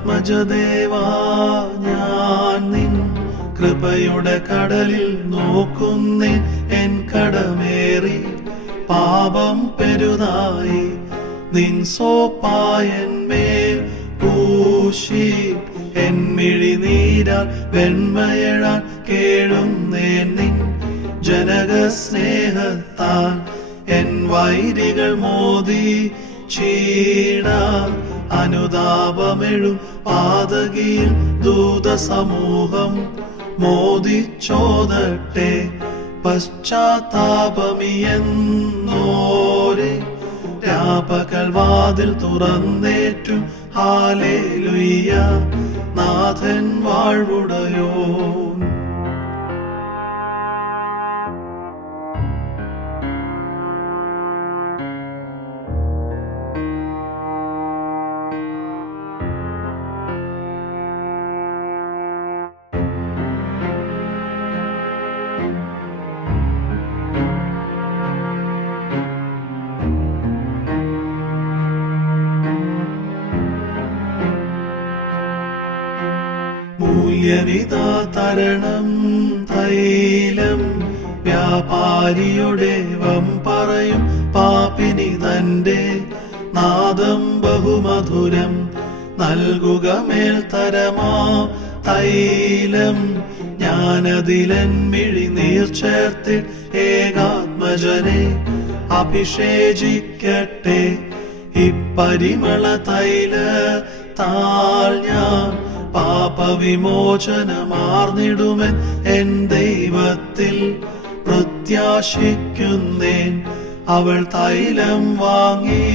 ദൈവാത്മജദേവാ ഞാൻ നിൻ കൃപയുടെ കടലിൽ നോക്കുന്നേ എൻ കടമേറി പാപം പെരുതായി നിൻ സോപ്പായന്മേൽ പൂശി എൻ മിഴിനീരാൽ വെണ്മയഴാൻ കേഴുന്നേ നിൻ ജനകസ്നേഹത്താൽ എൻ വൈരികൾ മോദി ചീട അനുതാപമെഴും പാതകിയിൽ ദൂതസമൂഹം മോദിച്ചോദട്ടെ പശ്ചാത്താപമിയെന്നോരെ രാപകൽ വാതിൽ തുറന്നേറ്റും ഹല്ലേലൂയ നാഥൻ വാഴ്വുടയോ. മൂല്യനിതാ തരണം തൈലം വ്യാപാരിയുടെ പറയും പാപിനി തന്റെ നാദം ബഹുമധുരം നൽകുക മേൽത്തരമാ തൈലം ഞാനതിലൻ മിഴിനീർ ചേർത്ത് ഏകാത്മജനെ അഭിഷേചിക്കട്ടെ ഇപ്പരിമള തൈല താൾ ഞാൻ പാപവിമോചനമാർന്നിടുമെൻ എൻ ദൈവത്തിൽ പ്രത്യാശിക്കുന്നേൻ. അവൾ തൈലം വാങ്ങി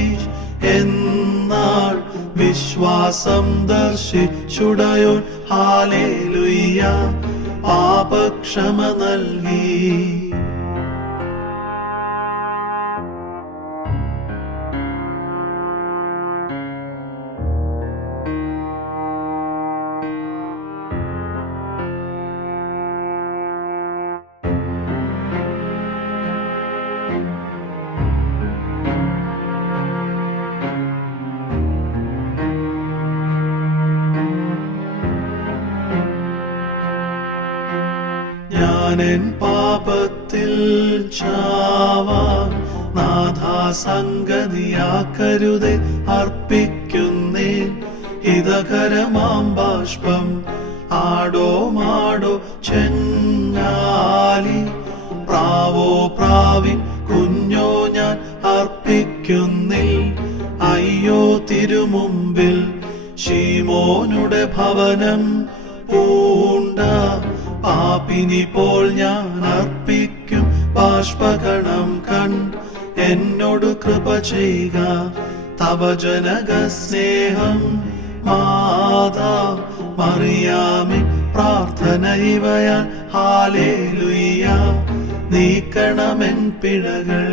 എന്നാൾ വിശ്വാസം ദർശിച്ചുടയോൻ ഹല്ലേലൂയ പാപക്ഷമ നൽകി. ഞാനെൻ പാപത്തിൽ ചാവാൻ നാഥാ സംഗതിയാക്കരുതേ അർപ്പിക്കുന്നേൻ ഹിതകരമാം ബാഷ്പം ആടോ മാടോ ചെങ്ങാലി പ്രാവോ പ്രാവിൻ കുഞ്ഞോ ഞാൻ അർപ്പിക്കുന്നിൽ. അയ്യോ തിരുമുമ്പിൽ ശീമോനുടെ ഭവനം പൂണ്ട പാപിനി പോൽ ഞാൻ അർപ്പിക്കും ബാഷ്പകണം കണ്ട് എന്നോട് കൃപ ചെയ്യുക. തവ ജനക സ്നേഹം മാതാ മറിയാമിൻ പ്രാർത്ഥന ഇവയാൽ ഹല്ലേലൂയ നീക്കണമെൻ പിഴകൾ.